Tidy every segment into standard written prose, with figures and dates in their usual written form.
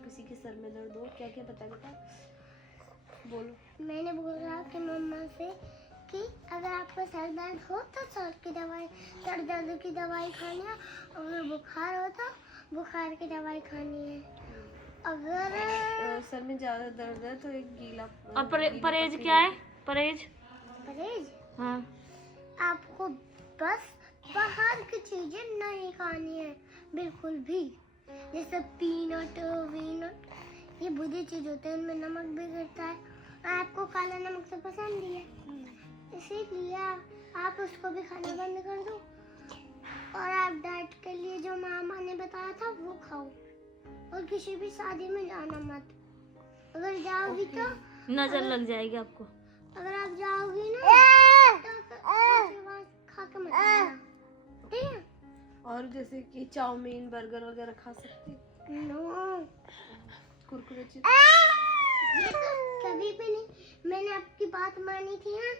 किसी के सर में दर्द हो, क्या क्या पता बेटा, बोलो। मैंने बोला कि मम्मा से कि अगर आपको सर दर्द हो तो सर दर्द की दवाई खानी है, अगर बुखार हो तो बुखार की दवाई खानी है। अगर सर में ज्यादा दर्द है तो एक गीला और परहेज क्या है? परहेज हाँ, आपको बस बाहर की चीजें नहीं खानी है बिल्कुल भी, जैसे पीनट वीनट, ये बुरी चीज होते हैं, इनमें नमक भी गिरता है। आपको काला नमक तो पसंद ही है, इसीलिए आप उसको भी खाना बंद कर दो और आप डाइट के लिए जो मामा ने बताया था वो खाओ। और किसी भी शादी में जाना मत, अगर जाओगी तो नजर लग जाएगी आपको। अगर आप जाओगी ना तो खा के मत आना, ठीक है? और जैसे कि चाउमीन बर्गर वगैरह खा सकती? नो, कुरकुरे चिप्स कभी भी नहीं। मैंने आपकी बात मानी थी ना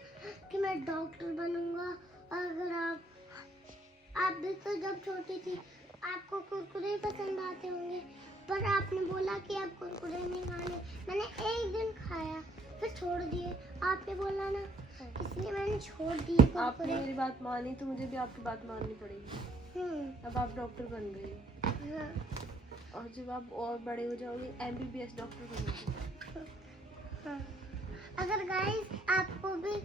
कि मैं डॉक्टर बनूंगा। अगर आप भी तो जब छोटी थी आपको कुरकुरे पसंद आते होंगे, पर आपने बोला कि आप कुरकुरे नहीं खाने। मैंने एक दिन खाया फिर छोड़ दिए, आपने बोला ना, इसलिए मैंने छोड़ दिए कुरकुरे। आपने मेरी बात मानी तो मुझे भी आपकी बात माननी पड़ेगी। अब आप डॉक्टर बन गई। हाँ। और जब आप और बड़े हो जाओगे MBBS डॉक्टर बनेगी। हाँ। अगर गाइस आपको भी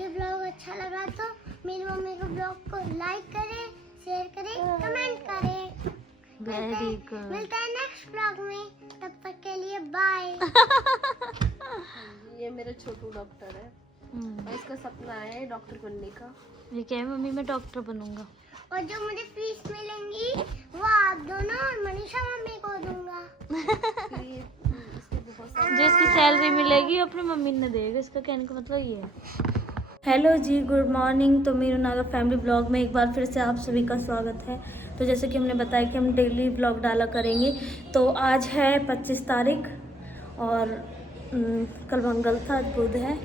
ये ब्लॉग अच्छा लगा तो मेरी मम्मी के ब्लॉग को लाइक करें, शेयर करें, कमेंट करें। Very good. मिलते हैं नेक्स्ट ब्लॉग में, तब तक के लिए बाय। ये मेरा छोटू डॉक्टर है और इसका सपना है डॉक्टर बनने का। ये क्या है? मम्मी मैं डॉक्टर बनूंगा। और जो मुझे फीस मिलेंगी वो आप दोनों और मनीषा मम्मी को दूंगा। ये इसके बहुत सारे जो इसकी सैलरी मिलेगी अपनी मम्मी ने देगा, इसका कहने का मतलब ये है। हेलो जी, गुड मॉर्निंग। तो मेरू नागा फैमिली ब्लॉग में एक बार फिर से आप सभी का स्वागत है। तो जैसे कि हमने बताया कि हम डेली ब्लॉग डाला करेंगे, तो आज है 25 तारीख और कल मंगल था, आज बुध है।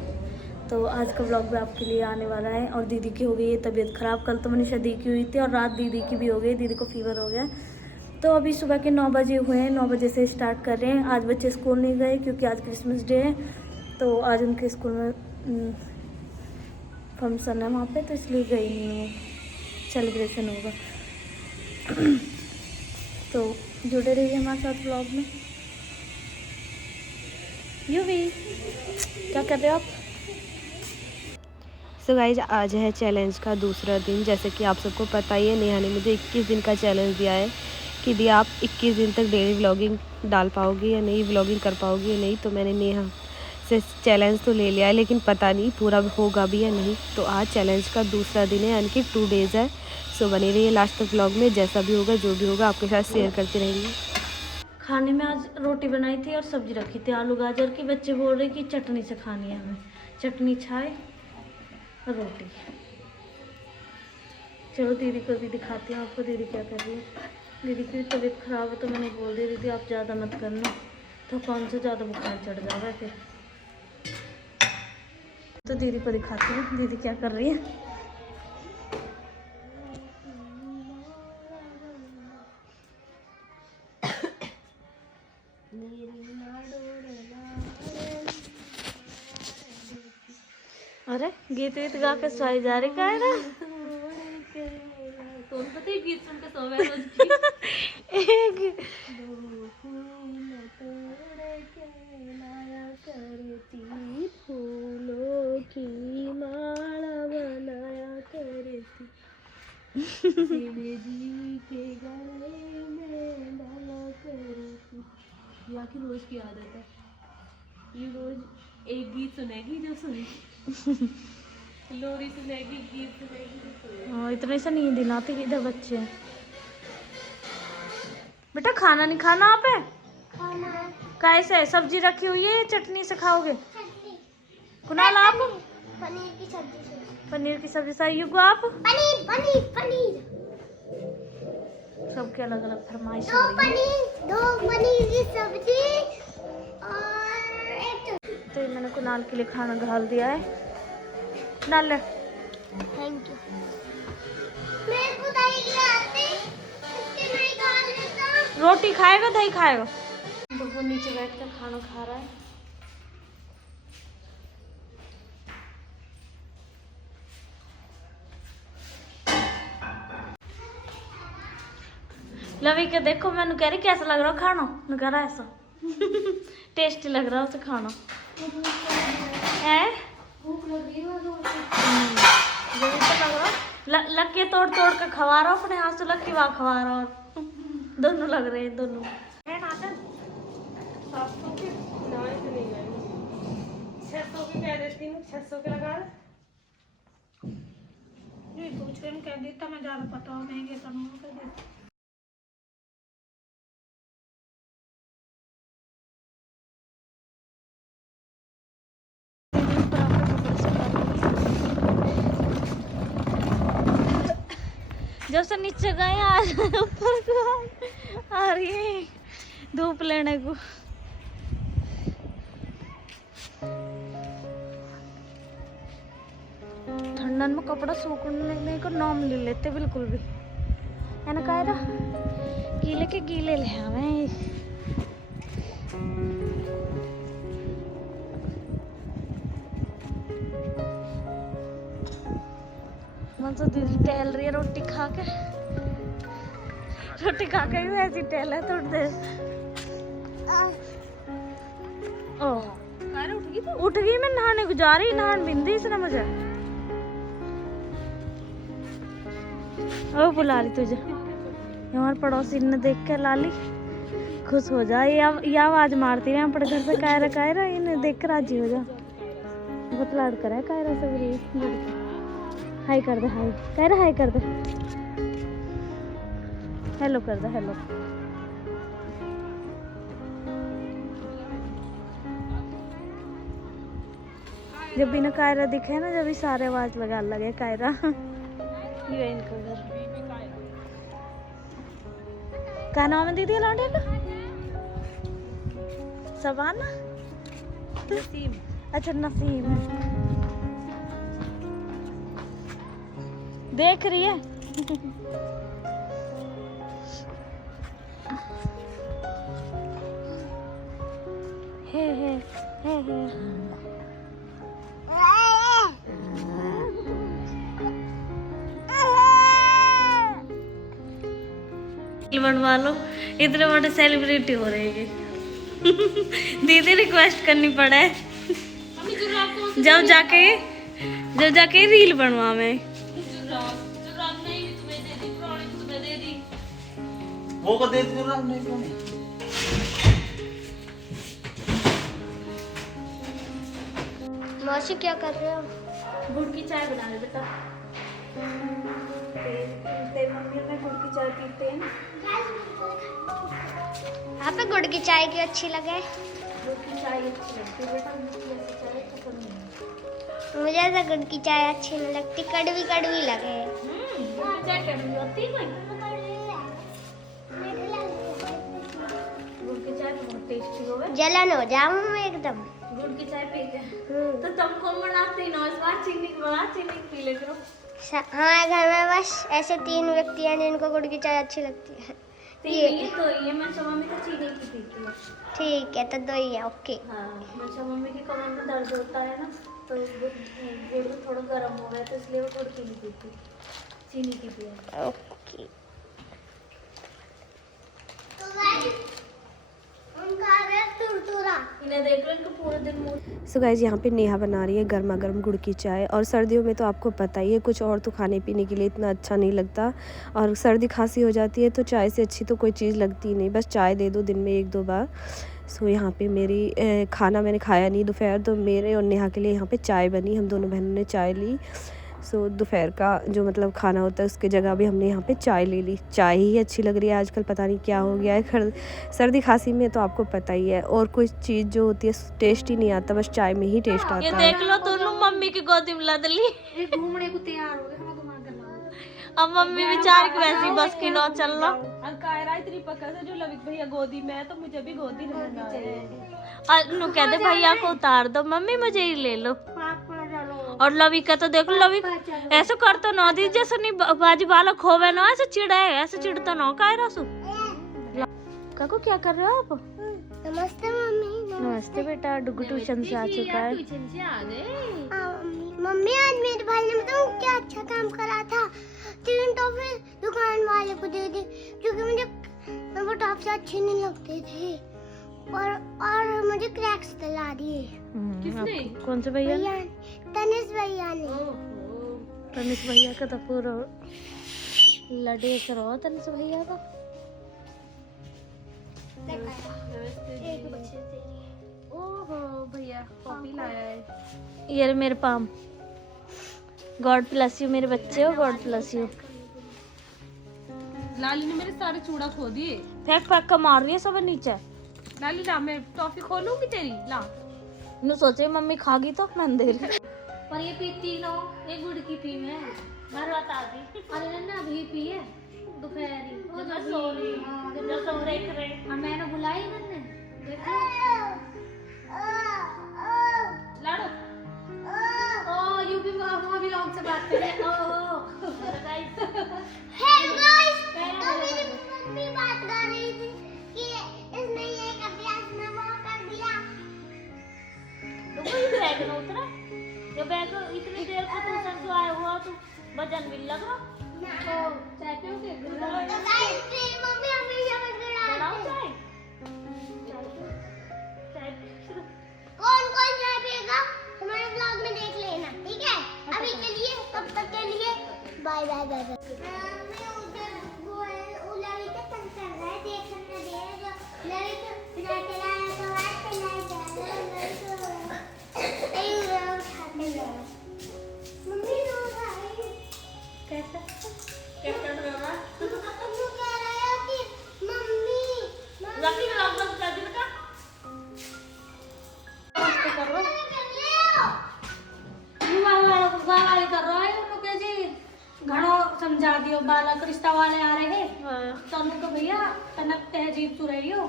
तो आज का ब्लॉग भी आपके लिए आने वाला है। और दीदी की हो गई है तबीयत ख़राब, कल तो मनीषा दी की हुई थी और रात दीदी की भी हो गई, दीदी को फीवर हो गया। तो अभी सुबह के 9 बजे हुए हैं, 9 बजे से स्टार्ट कर रहे हैं। आज बच्चे स्कूल नहीं गए क्योंकि आज क्रिसमस डे है, तो आज उनके स्कूल में फंक्शन है वहाँ पे, तो इसलिए गई नहीं हूँ, सेलिब्रेशन होगा। तो जुड़े रहिए हमारे साथ ब्लॉग में। यूवी क्या कर रहे हो आप? सो गाइज आज है चैलेंज का दूसरा दिन। जैसे कि आप सबको पता ही है, नेहा ने मुझे 21 दिन का चैलेंज दिया है कि दी आप 21 दिन तक डेली व्लॉगिंग डाल पाओगी या नहीं, व्लॉगिंग कर पाओगी या नहीं। तो मैंने नेहा से चैलेंज तो ले लिया है, लेकिन पता नहीं पूरा होगा भी या नहीं। तो आज चैलेंज का दूसरा दिन है, यानी कि 2 डेज़ है। सो बनी रहिए लास्ट तक व्लॉग में, जैसा भी होगा जो भी होगा आपके साथ शेयर करती रहेंगी। खाने में आज रोटी बनाई थी और सब्जी रखी थी आलू गाजर की। बच्चे बोल रहे कि चटनी से खानी है हमें, चटनी छाए रोटी। चलो दीदी को भी दिखाती हूँ आपको, दीदी क्या कर रही है। दीदी की तबीयत ख़राब है तो मैंने बोल दिया दीदी आप ज़्यादा मत करना, तो कौन से ज़्यादा बुखार चढ़ जाएगा फिर। तो दीदी को दिखाती हूँ दीदी क्या कर रही है। अरे गीत वीत गा के सोई जा रही का है ना। तो पता है गीत सुन के सोवे रोज की। फूलों की माला बनाया करती, शिव जी के गले में डाला करती। या कि रोज की आदत है, ये रोज एक गीत सुनेगी जो सुनेगी, लोरी सुनेगी, गीत सुनेगी जो सुनेगी। हाँ इतने से नींद ही ना आती इधर बच्चे। बेटा खाना नहीं खाना आप है? खाना है कैसे सब्जी रखी हुई है, चटनी से खाओगे? कुनाल आप? पनीर की सब्जी से। पनीर की सब्जी सही। युग आप? पनीर पनीर पनीर, सबके अलग अलग फरमाइश दो हो रही है। पनीर की सब्जी और एक। तो ये मैंने कुनाल के लिए खाना डाल दिया है। डाल ले। Thank you. मेरे को दही ले आते, इसके नहीं खा लेता। रोटी खाएगा दही खाएगा? तो वो नीचे बैठकर खाना खा रहा है। लवी के देखो, मैंने कह रही कैसा लग रहा खाना, मैं कह रहा ऐसा टेस्टी लग रहा है उसे खाना है। भूख लगी है तो यही तो लग रहा लक्की तोड़ तोड़ के खवा रहा अपने हाथ से, लक्की वहाँ खवा रहा और दोनों लग रहे हैं दोनों। है नाटक 700 के नए तो नहीं गए, 600 के कह देती हूँ, 600 के लगा ये पूछ के कह देता, मैं ज़्यादा पता हो महंगे तो नहीं कर देता। जब से नीचे गए आज ऊपर को आ रही है धूप लेने को। ठंडन में कपड़ा सूखने को नाम ले लेते बिल्कुल भी, है ना कायरा? गीले के गीले ले आवे। मन तो दीदी टहल रही है रोटी खा के भी वैसी टहल है थोड़ी देर। उठ गई मैं नहाने को जा रही, नहान बिंदी इसने मुझे ओ बुला रही तुझे। हमारे पड़ोसी ने देख के लाली खुश हो जा, ये आवाज मारती है अपने घर से कायरा कायरा, इन्हें देख कर राजी हो जा। बहुत लाड करा है कायरा से। हाय कर दे, हाय कायरा, हाय कर दे, हेलो कर दे, हेलो। जब बिना कायरा दिखे ना, जब भी सारे आवाज लगा लगे कायरा। ये इनका घर क्या नाम है दीदी लौंडे का? सबाना, नसीम। अच्छा नसीम देख रही है। हे बनवा लो, इतने बड़े सेलिब्रिटी हो रही है। दीदी रिक्वेस्ट करनी पड़े जब जाके रील बनवा में। वो को दे दो राम, नहीं क्यों नहीं? मौसी क्या कर रहे हो? गुड़ की चाय बना ले बेटा। तेरी मम्मी और मैं गुड़ की चाय पीते हैं। यहाँ पे गुड़ की चाय की अच्छी लगे? गुड़ की चाय अच्छी लगती है बेटा, मुझे ऐसी चाय पसंद नहीं। मुझे तो गुड़ की चाय अच्छी नहीं लगती, कड़वी कड़वी लगे। गुड़ की चाय कड़वी होती है कोई? गुड़ की चाय तो बहुत टेस्टी होवे। जलन हो जाऊँ मैं एकदम गुड़ की चाय पी के। तो तुमको बनाते ही ना, इस बार चीनी की बना, चीनी की पी ले करो। हाँ, घर में बस ऐसे 3 व्यक्ति हैं जिनको गुड़ की चाय अच्छी लगती है। ये तो ये मैं मम्मी तो चीनी की पीती हूँ। ठीक है, तो 2 ही है, ओके। हाँ, मैं मम्मी की कमर में दर्द होता है ना, तो गुड़ थोड़ा गर्म हो गया तो इसलिए वो गुड़ की नहीं पीती, चीनी की पिया। ओके। इन्हें देख लो, इनको पूरे दिन मुंह। सो गाइस, यहाँ पे नेहा बना रही है गर्मा गर्म गुड़ की चाय। और सर्दियों में तो आपको पता ही है, कुछ और तो खाने पीने के लिए इतना अच्छा नहीं लगता, और सर्दी खांसी हो जाती है तो चाय से अच्छी तो कोई चीज़ लगती नहीं, बस चाय दे दो दिन में 1-2 बार। सो यहाँ पे मेरी खाना मैंने खाया नहीं दोपहर, तो मेरे और नेहा के लिए यहाँ पे चाय बनी, हम दोनों बहनों ने चाय ली। सो दोपहर का जो मतलब खाना होता है उसकी जगह भी हमने यहाँ पे चाय ले ली। चाय ही अच्छी लग रही है आजकल, पता नहीं क्या हो गया है। सर्दी खांसी में तो आपको पता ही है, और कोई चीज़ जो होती है टेस्ट ही नहीं आता, बस चाय में ही टेस्ट आता है। ये देख लो, दोनों मम्मी की गोदी में लद ली। घूमने को तैयार हो गए। अब मम्मी बेचारी की वैसी बस की नौ चल रहा। कायरा इतनी पकड़ है जो लविक भैया गोदी में है, तो मुझे भी गोदी रहना नु कह दे भैया को उतार दो, मम्मी मुझे ही ले लो। और लवी का तो देखो, लवी ऐसे करता ना दी जैसे नहीं बाजी वाला खोवे ना, ऐसे चिड़ा है, ऐसे चिड़ता ना कायरा सु। काकू क्या कर रहे हो आप? नमस्ते मम्मी। नमस्ते बेटा, डुगू ट्यूशन से आ चुका है। मम्मी आज मेरे भाई ने बताऊं क्या अच्छा काम करा था। 3 टॉफी दुकान वाले को दे दी क्योंकि मुझे वो टॉफी अच्छे नहीं लगते थे और मुझे क्रैक्स दिला दिए। किसने? कौन से भैया? तनिष भैया ने। तनिष भैया का तो पूरा लड़े करो तनिष भैया का। ओहो भैया कॉफी लाया है। ये मेरे पाम। गॉड ब्लेस यू मेरे बच्चे हो, गॉड ब्लेस यू। लाली ने मेरे सारे चूड़ा खो दिए। फेंक फेंक का मार रही है सब नीचे। लाली ला मैं टॉफी खोलूंगी तेरी ला। नु सोचे मम्मी खागी तो मैं दे रही। पर ये पीती नो एक गुड़ की पी मैं घर बता दी। अरे ना अभी पी है दोपहरी वो जो सो रही जो सो देख रहे और मैंने बुलाई मैंने देखो लाडो ओ यूपी में व्लॉग से बात कर रहे हैं। ओ गाइस हेलो गाइस, तो मेरी मम्मी बात कर रही थी कि इसने ये अभ्यास में वो कर दिया। तो कोई बैग ना उतरा ये बैग इतनी देर को ट्यूशन से आया हुआ तो वजन भी लग रहा। तो चाय पियोगे? तो गाइस मेरी मम्मी हमेशा बनाओ बदलाती है। चाय कौन कौन चाय पिएगा हमारे ब्लॉग में देख लेना, ठीक है? अभी के लिए तब तक के लिए बाय बाय बाय बाय। मैं उधर वो उलारी के संग रहा है देखने दे जो लड़ी तो लाइट लाया तो हाथ से लाइट जा ए उठाते जा। मम्मी रो रही कैसा कैप्टन रोना वो कह रहा है कि मम्मी रखी ब्लॉग बंद कर दी बेटा। नमस्ते कर लो वाली कर रहा है उनको के जी घणो समझा दियो बालक रिश्ता वाले आ रहे हैं तनु को भैया तनक तहजीब तू रही हो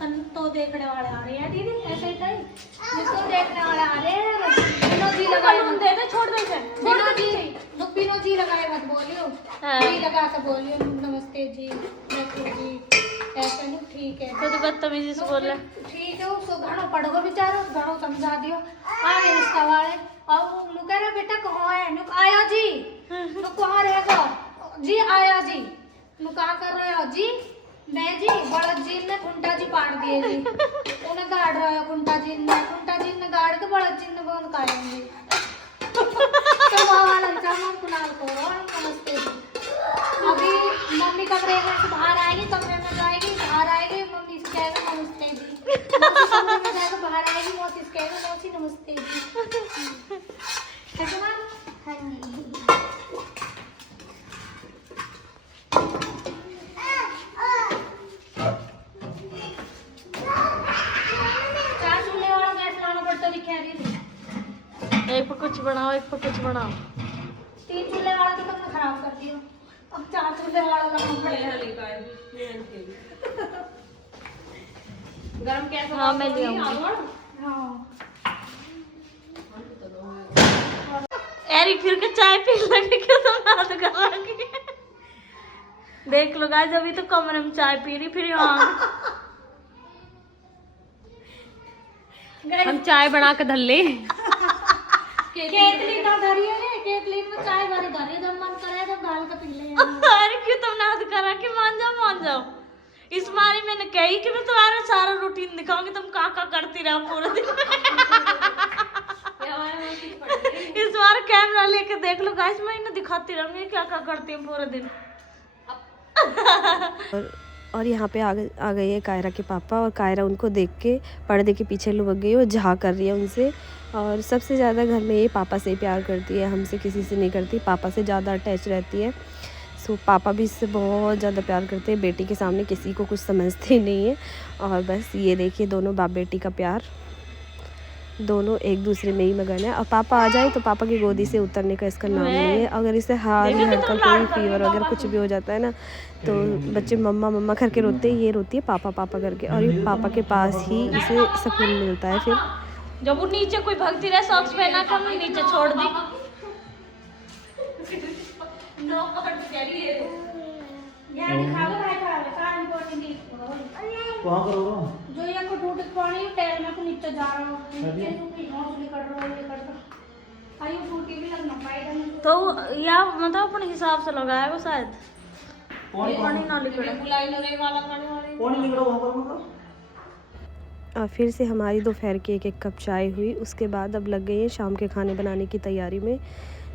तन तो देखने वाले आ रहे हैं दीदी ऐसे ही नहीं जिसको देखने वाले आ रहे हैं बिनो जी लगाए मत दे दे छोड़ दे इसे बिनो जी लगाए मत बोलियो जी लगा के बोलियो नमस्ते जी ऐसे नहीं ठीक है तो बदतमीजी से बोल रहे ठीक है उसको घणो पढ़ो बेचारो घणो समझा दियो आ गए रिश्ता वाले और वो कह रहा बेटा कहाँ है नुक आया जी तो कहाँ रहेगा जी आया जी नु कहाँ कर रहे हो जी मैं जी बड़ा जी ने घुंटा जी पाड़ दिए जी उन्हें गाड़ रहा है घुंटा जी ने गाड़ के बड़ा जी ने बंद काटेंगे तो वाला जामन कुनाल को और नमस्ते जी अभी मम्मी कमरे में से बाहर आएगी कमरे में जाएगी बाहर आएगी मम्मी से कहेगा नमस्ते जी कमरे में जाएगा बाहर आएगी मौसी से कहेगा मौसी नमस्ते जी कैसे मैम? हाँ जी। चार चूल्हे वाला गैस लाना पड़ता दिखा रही है एक पर कुछ बनाओ एक पर कुछ बनाओ 3 चूल्हे वाला तो तुमने खराब कर दिया अब 4 चूल्हे वाला लाना पड़ेगा गरम कैसा? हाँ मैं ले आऊंगी हाँ एरिक फिर के चाय पी लगे क्यों तुम हाथ कर रही देख लो गाइस अभी तो कमरे में चाय पी रही फिर यहाँ हम चाय बना के धल्ले केतली का धरी है केतली में चाय भरी धरी जब मन करे जब डाल के पी ले अरे क्यों तुमने हाथ करा कि मान जाओ इस बारी मैंने कही कि मैं तुम्हारा सारा रूटीन दिखाऊंगी तुम का करती रहो पूरे दिन इस बार कैमरा लेके देख लो गाइस मैं इन्हें दिखाती रहूंगी क्या करती हूँ पूरे दिन और यहाँ पे आ गई है कायरा के पापा और कायरा उनको देख के पर्दे के पीछे लुक गई और झाँक कर रही है उनसे और सबसे ज़्यादा घर में ये पापा से प्यार करती है हमसे किसी से नहीं करती पापा से ज़्यादा अटैच रहती है सो पापा भी इससे बहुत ज़्यादा प्यार करते हैं बेटी के सामने किसी को कुछ समझते नहीं है और बस ये देखिए दोनों बाप बेटी का प्यार दोनों एक दूसरे में ही मगन है और पापा आ जाए तो पापा की गोदी से उतरने का इसका नाम नहीं है अगर इसे हाल ही हल्का कोई फीवर वगैरह कुछ भी हो जाता है ना तो बच्चे मम्मा मम्मा करके रोते हैं ये रोती है पापा पापा करके और ये पापा के पास ही इसे सुकून मिलता है फिर जब वो नीचे कोई भगती रहे सॉक्स पहना कर मैं नीचे छोड़ दी कहाँ कर रहा हूँ? जो ये को टूट पानी टैल में को नीचे जा रहा हूँ नीचे तो की नोट निकल रहा है ये करता आयु टूटी भी लगना पाएगा तो या मतलब अपने हिसाब से लगाया वो शायद पानी ना निकले बुलाई ना रे वाला पानी निकला वहाँ पर और फिर से हमारी दोपहर की एक कप चाय हुई। उसके बाद अब लग गई है शाम के खाने बनाने की तैयारी में।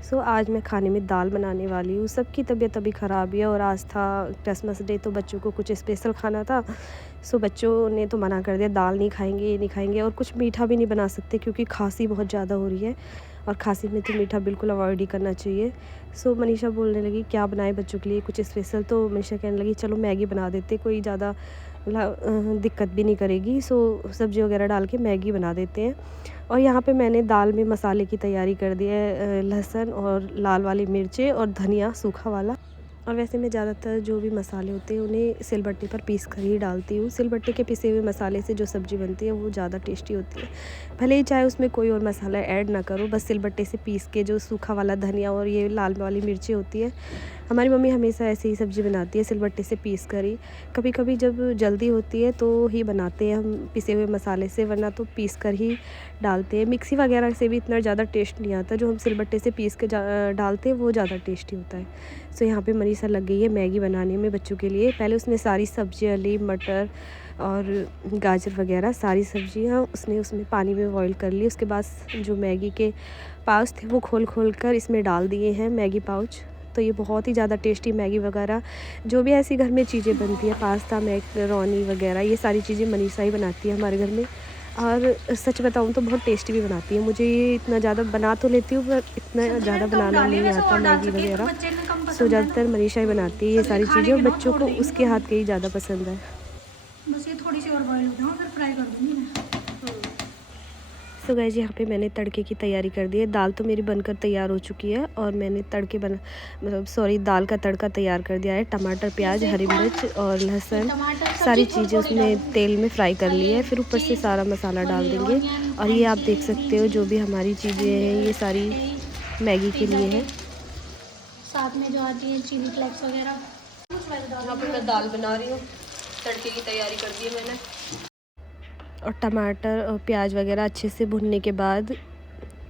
सो आज मैं खाने में दाल बनाने वाली हूँ। सबकी तबीयत अभी ख़राब है और आज था क्रिसमस डे तो बच्चों को कुछ स्पेशल खाना था। सो बच्चों ने तो मना कर दिया, दाल नहीं खाएंगे, ये नहीं खाएंगे और कुछ मीठा भी नहीं बना सकते क्योंकि खांसी बहुत ज़्यादा हो रही है और खांसी में तो मीठा बिल्कुल अवॉइड ही करना चाहिए। सो मनीषा बोलने लगी क्या बनाए बच्चों के लिए कुछ स्पेशल, तो मनीषा कहने लगी चलो मैगी बना देते, कोई ज़्यादा दिक्कत भी नहीं करेगी। सो सब्ज़ी वगैरह डाल के मैगी बना देते हैं। और यहाँ पे मैंने दाल में मसाले की तैयारी कर दी है, लहसुन और लाल वाली मिर्चें और धनिया सूखा वाला। और वैसे मैं ज़्यादातर जो भी मसाले होते हैं उन्हें सिलबट्टे पर पीस कर ही डालती हूँ। सिलबट्टे के पिसे हुए मसाले से जो सब्ज़ी बनती है वो ज़्यादा टेस्टी होती है, भले ही चाहे उसमें कोई और मसाला ऐड ना करो, बस सिलबट्टे से पीस के जो सूखा वाला धनिया और ये लाल वाली मिर्ची होती है। हमारी मम्मी हमेशा ऐसे ही सब्ज़ी बनाती है, सिलबट्टे से पीस कर ही। कभी कभी जब जल्दी होती है तो ही बनाते हैं हम पिसे हुए मसाले से, वरना तो पीस कर ही डालते हैं। मिक्सी वगैरह से भी इतना ज़्यादा टेस्ट नहीं आता, जो हम सिलबट्टे से पीस के डालते हैं वो ज़्यादा टेस्टी होता है। सो यहाँ पे मनीषा लग गई है मैगी बनाने में बच्चों के लिए। पहले उसने सारी सब्जियाँ ली, मटर और गाजर वगैरह सारी सब्जियाँ उसने उसमें पानी में बॉईल कर ली। उसके बाद जो मैगी के पाउच थे वो खोल कर इसमें डाल दिए हैं मैगी पाउच। तो ये बहुत ही ज़्यादा टेस्टी मैगी वगैरह जो भी ऐसी घर में चीज़ें बनती है, पास्ता मैकरोनी वगैरह, ये सारी चीज़ें मनीषा ही बनाती है हमारे घर में। और सच बताऊँ तो बहुत टेस्टी भी बनाती है। मुझे ये इतना ज़्यादा बना तो लेती हूँ पर इतना ज़्यादा बनाना नहीं आता मैगी वगैरह। सो ज़्यादातर मनीषा ही बनाती है ये सारी चीज़ें और बच्चों को उसके हाथ के ही ज़्यादा पसंद है। बस ये थोड़ी सी और बॉईल हो जाए फिर फ्राई कर दूँगी मैं। सो गाइस यहाँ पे मैंने तड़के की तैयारी कर दी है। दाल तो मेरी बनकर तैयार हो चुकी है और मैंने दाल का तड़का तैयार कर दिया है। टमाटर, प्याज, हरी मिर्च और लहसुन सारी चीज़ें उसमें तेल में फ्राई कर ली है। फिर ऊपर से सारा मसाला डाल देंगे। और ये आप देख सकते हो जो भी हमारी चीज़ें हैं ये सारी मैगी के लिए है। साथ में जो आती है चिली फ्लेक्स वगैरह। यहाँ पे मैं दाल बना रही हूँ, तड़के की तैयारी कर दी है मैंने। और टमाटर और प्याज वगैरह अच्छे से भुनने के बाद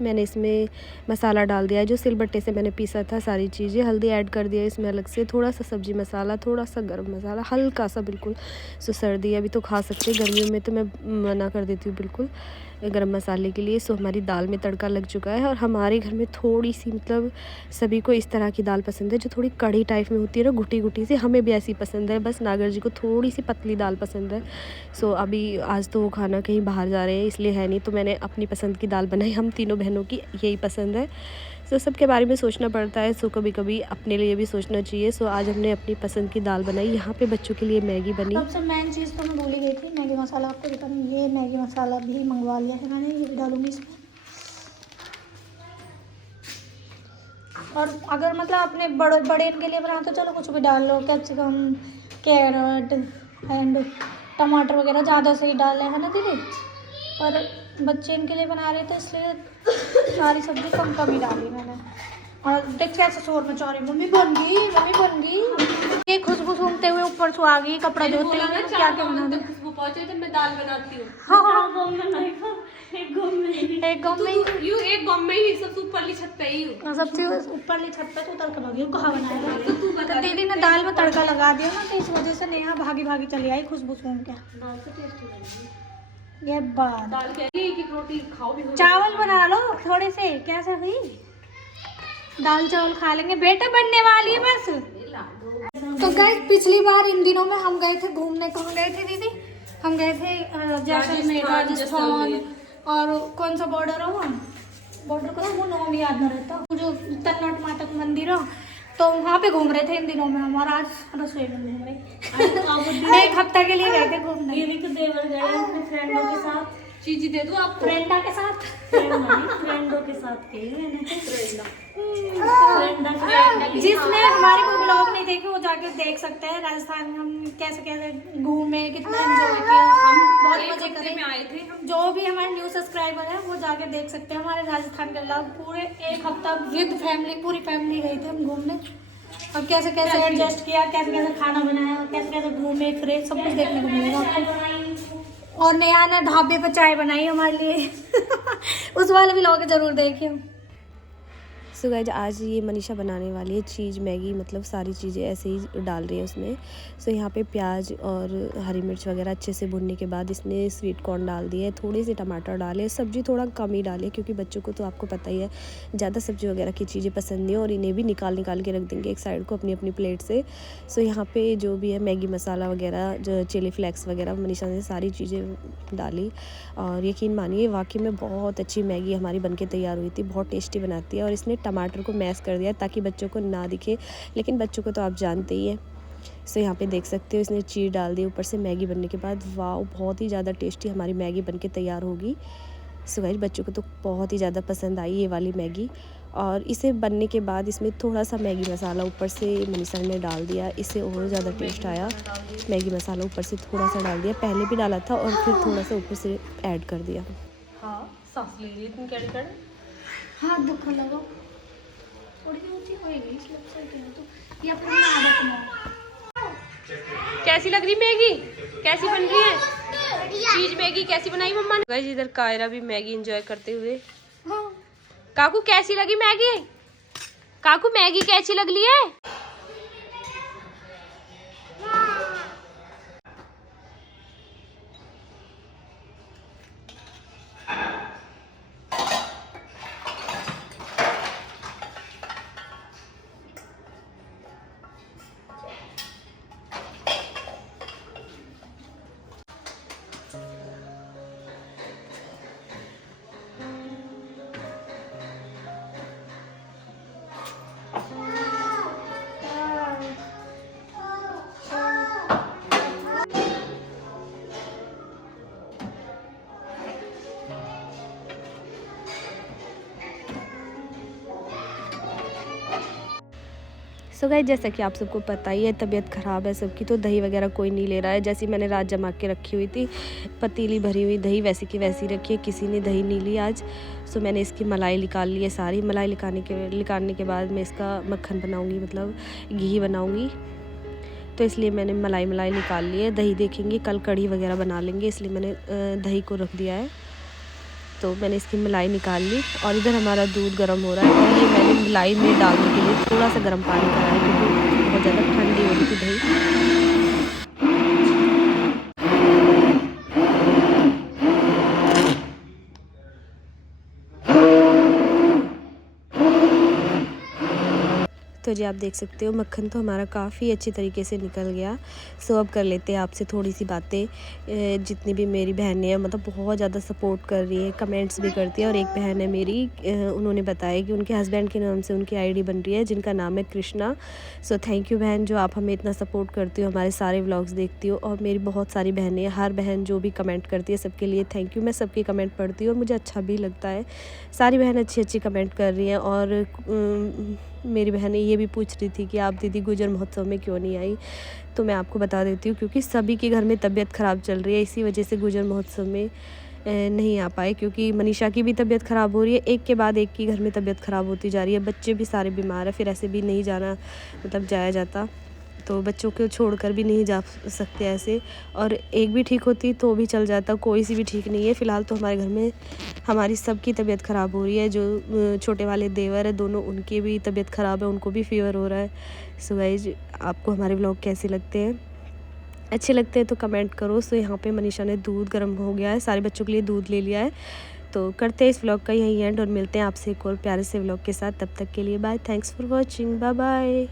मैंने इसमें मसाला डाल दिया है जो सिलबट्टे से मैंने पीसा था सारी चीज़ें। हल्दी ऐड कर दिया इसमें अलग से, थोड़ा सा सब्ज़ी मसाला, थोड़ा सा गरम मसाला, हल्का सा बिल्कुल। सो सर्दी अभी तो खा सकते हैं, गर्मियों में तो मैं मना कर देती हूँ बिल्कुल गरम मसाले के लिए। सो हमारी दाल में तड़का लग चुका है। और हमारे घर में थोड़ी सी मतलब सभी को इस तरह की दाल पसंद है जो थोड़ी कड़ी टाइप में होती है ना, घुटी घुटी सी। हमें भी ऐसी पसंद है, बस नागर जी को थोड़ी सी पतली दाल पसंद है। सो अभी आज तो वो खाना कहीं बाहर जा रहे हैं इसलिए है नहीं, तो मैंने अपनी पसंद की दाल बनाई। हम तीनों बहनों की यही पसंद है। सो सबके बारे में सोचना पड़ता है, सो कभी कभी अपने लिए भी सोचना चाहिए। सो आज हमने अपनी पसंद की दाल बनाई। यहाँ पे बच्चों के लिए मैगी बनी। सबसे मेन चीज़ तो मैं भूल ही गई थी, मैगी मसाला आपको दिखाऊँ। ये मैगी मसाला भी मंगवा लिया है मैंने, ये भी डालूंगी इसमें। और अगर मतलब अपने बड़े इनके लिए बनाओ तो चलो कुछ भी डाल लो, कैप्सिकम, कैरेट एंड टमाटर वगैरह ज़्यादा से ही डाल रहे हैं ना दीदी। और बच्चे इनके लिए बना रहे थे इसलिए सारी सब्ज़ी कम कम ही डाली मैंने। और देख कैसे शोर मचा रही, मम्मी बन गई। ये खुशबू सूंघते हुए ऊपर से आ गई, कपड़ा धोते हुए क्या क्या बना दे। खुशबू पहुंचे तो मैं दाल बनाती हूँ। हाँ एक गाँव में एक गाँव में ही सबसे ऊपरली छत पे ही हूँ। सबसे ऊपरली छत पे उतर के भागी, कहाँ बनाया तो दीदी ने दाल में तड़का लगा दिया ना, तो इस वजह से नेहा भागी भागी चली आई खुशबू सूंघ के। दाल तो टेस्टी बनी है। ये बात दाल के एक रोटी खाओ भी। चावल बना लो थोड़े से, कैसे हुई दाल चावल खा लेंगे, बेटा बनने वाली है बस। तो गाइस पिछली बार इन दिनों में हम गए थे घूमने, कहाँ गए थे दीदी? हम गए थे जैसलमेर, राजस्थान। और कौन सा बॉर्डर है वहाँ, बॉर्डर का वो नाम याद न रहता, जो तन्नट माता का मंदिर है, तो वहाँ पे घूम रहे थे इन दिनों में। हमारा आज रसोई में घूम रहे। एक हफ्ता के लिए गए थे घूमने। ये भी तो देवर गए अपने फ्रेंडों के साथ। चीज़ दे दो आप फ्रेंडा के साथ, फ्रेंडों के साथ गई मैंने। जिसने हमारे को ब्लॉग नहीं देखे वो जाके देख सकते हैं। राजस्थान में हम कैसे कैसे घूमे, कितना एंजॉय किया, हम बहुत मजे करे में आए थे। जो भी हमारे न्यू सब्सक्राइबर हैं वो जाके देख सकते हैं हमारे राजस्थान के ब्लॉग। पूरे एक हफ्ता विद फैमिली, पूरी फैमिली गई थी हम घूमने। और कैसे कैसे एडजस्ट किया, कैसे कैसे खाना बनाया, कैसे कैसे घूमे फिरे, सब कुछ देखने को मिलेगा आपको। और नेहा ने ढाबे पर चाय बनाई हमारे लिए उस वाले भी लोग जरूर देखिए। सो गाइज आज ये मनीषा बनाने वाली है चीज़ मैगी, मतलब सारी चीज़ें ऐसे ही डाल रही है उसमें। सो यहाँ पे प्याज और हरी मिर्च वगैरह अच्छे से भुनने के बाद इसने स्वीट कॉर्न डाल दिए, थोड़े से टमाटर डाले, सब्ज़ी थोड़ा कम ही डाले क्योंकि बच्चों को तो आपको पता ही है ज़्यादा सब्ज़ी वगैरह की चीज़ें पसंद नहीं है और इन्हें भी निकाल के रख देंगे एक साइड को अपनी अपनी प्लेट से। सो यहाँ पर जो भी है मैगी मसाला वगैरह, जो चिली फ्लेक्स वगैरह मनीषा ने सारी चीज़ें डाली और यकीन मानिए वाकई में बहुत अच्छी मैगी हमारी बनके तैयार हुई थी। बहुत टेस्टी बनाती है और इसने टमाटर को मैश कर दिया ताकि बच्चों को ना दिखे, लेकिन बच्चों को तो आप जानते ही हैं। सो यहाँ पे देख सकते हो इसने चीज़ डाल दी ऊपर से मैगी बनने के बाद। वाह, बहुत ही ज़्यादा टेस्टी हमारी मैगी बनके तैयार होगी। सो गाइस बच्चों को तो बहुत ही ज़्यादा पसंद आई ये वाली मैगी। और इसे बनने के बाद इसमें थोड़ा सा मैगी मसाला ऊपर से मनीषा ने डाल दिया, इससे और ज़्यादा टेस्ट आया। मैगी मसाला ऊपर से थोड़ा सा डाल दिया, पहले भी डाला था और फिर थोड़ा सा ऊपर से ऐड कर दिया। हाँ सांस ले रही तुम, क्या हाथ दुखने लगा, थोड़ी ऊंची होएगी इसलिए सही कह रहे तो ये अपनी आदत में। कैसी लग रही मैगी, कैसी बन रही है चीज मैगी, कैसी बनाई मम्मा ने? गाइस इधर कायरा भी मैगी एंजॉय करते हुए। काकू कैसी लगी मैगी? काकू मैगी कैसी लग रही है? सो गाइस जैसा कि आप सबको पता ही है तबीयत ख़राब है सबकी, तो दही वगैरह कोई नहीं ले रहा है। जैसी मैंने रात जमा के रखी हुई थी पतीली भरी हुई दही, वैसी की वैसी रखी है, किसी ने दही नहीं ली आज। सो मैंने इसकी मलाई निकाल ली है सारी। मलाई निकालने के बाद मैं इसका मक्खन बनाऊँगी, मतलब घी बनाऊँगी, तो इसलिए मैंने मलाई निकाल ली है। दही देखेंगे कल कढ़ी वगैरह बना लेंगे, इसलिए मैंने दही को रख दिया है। तो मैंने इसकी मलाई निकाल ली और इधर हमारा दूध गर्म हो रहा है और ये मैंने मलाई में डालने के लिए थोड़ा सा गर्म पानी करा है क्योंकि बहुत ज़्यादा ठंडी हो रही थी दही। तो जी आप देख सकते हो मक्खन तो हमारा काफ़ी अच्छी तरीके से निकल गया। सो अब कर लेते हैं आपसे थोड़ी सी बातें। जितनी भी मेरी बहनें हैं मतलब बहुत ज़्यादा सपोर्ट कर रही है, कमेंट्स भी करती है। और एक बहन है मेरी, उन्होंने बताया कि उनके हस्बैंड के नाम से उनकी आईडी बन रही है जिनका नाम है कृष्णा। सो थैंक यू बहन, जो आप हमें इतना सपोर्ट करती हो, हमारे सारे व्लॉग्स देखती हो। और मेरी बहुत सारी बहनें हैं, हर बहन जो भी कमेंट करती है सबके लिए थैंक यू। मैं सबकी कमेंट पढ़ती हूँ और मुझे अच्छा भी लगता है। सारी बहन अच्छी कमेंट कर रही हैं। और मेरी बहनें ये भी पूछ रही थी कि आप दीदी गुजर महोत्सव में क्यों नहीं आई, तो मैं आपको बता देती हूँ क्योंकि सभी के घर में तबीयत ख़राब चल रही है, इसी वजह से गुजर महोत्सव में नहीं आ पाए। क्योंकि मनीषा की भी तबीयत ख़राब हो रही है, एक के बाद एक की घर में तबीयत ख़राब होती जा रही है। बच्चे भी सारे बीमार हैं, फिर ऐसे भी नहीं जाना मतलब जाया जाता, तो बच्चों को छोड़कर भी नहीं जा सकते ऐसे। और एक भी ठीक होती तो भी चल जाता, कोई सी भी ठीक नहीं है फ़िलहाल। तो हमारे घर में हमारी सबकी तबीयत ख़राब हो रही है। जो छोटे वाले देवर है दोनों, उनकी भी तबीयत ख़राब है, उनको भी फीवर हो रहा है। सो गाइस आपको हमारे व्लॉग कैसे लगते हैं? अच्छे लगते हैं तो कमेंट करो। सो यहाँ पे मनीषा ने दूध गर्म हो गया है, सारे बच्चों के लिए दूध ले लिया है। तो करते हैं इस व्लॉग का यही एंड और मिलते हैं आपसे एक और प्यारे से व्लॉग के साथ। तब तक के लिए bye, thanks for watching, bye bye.